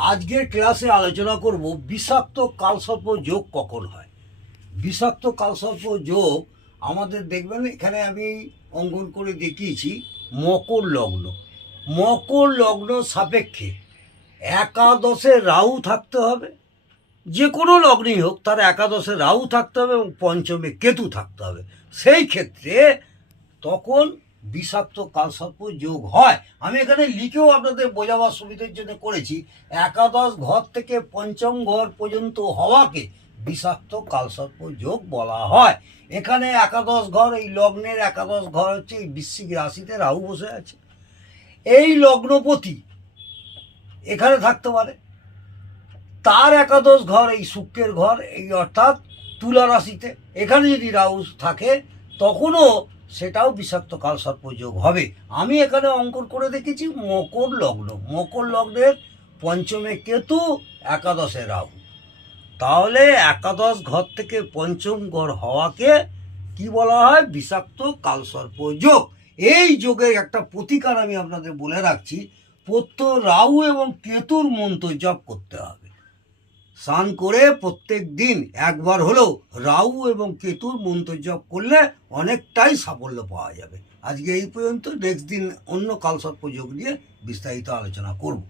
আজকের ক্লাসে আলোচনা করব বিষাক্ত কালসর্প যোগ কখন হয়। বিষাক্ত কালসর্প যোগ আমাদের দেখবেন এখানে আমি অঙ্কন করে দেখিয়েছি মকর লগ্ন। মকর লগ্ন সাপেক্ষে একাদশে রাহু থাকতে হবে, যে কোনো লগ্নই হোক তার একাদশে রাহু থাকতে হবে এবং পঞ্চমে কেতু থাকতে হবে। সেই ক্ষেত্রে তখন বিষাক্ত কালসর্প যোগ হয়। আমি এখানে লিখেও আপনাদের বোঝাবার সুবিধার জন্য করেছি, একাদশ ঘর থেকে পঞ্চম ঘর পর্যন্ত হওয়াকে বিষাক্ত কালসর্প যোগ বলা হয়। এখানে একাদশ ঘর, এই লগ্নের একাদশ ঘর হচ্ছে এই বৃশ্চিক রাশিতে রাহু বসে আছে। এই লগ্নপতি এখানে থাকতে পারে, তার একাদশ ঘর এই শুক্রের ঘর, এই অর্থাৎ তুলা রাশিতে। এখানে যদি রাহু থাকে তখনও সেটাও বিষাক্ত কালসর্প যোগ হবে। আমি এখানে অঙ্কন করে দেখেছি মকর লগ্ন, মকর লগ্নের পঞ্চমে কেতু, একাদশে রাহু। তাহলে একাদশ ঘর থেকে পঞ্চম ঘর হওয়াকে কি বলা হয়? বিষাক্ত কালসর্প যোগ। এই যোগের একটা প্রতিকার আমি আপনাদের বলে রাখছি, প্রত্যহ রাহু এবং কেতুর মন্ত্র জপ করতে হবে। স্নান করে প্রত্যেক দিন একবার হলেও রাহু এবং কেতুর মন্ত্র জপ করলে অনেকটাই সাফল্য পাওয়া যাবে। আজকে এই পর্যন্ত, নেক্সট দিন অন্য কালসর্প যোগ নিয়ে বিস্তারিত আলোচনা করব।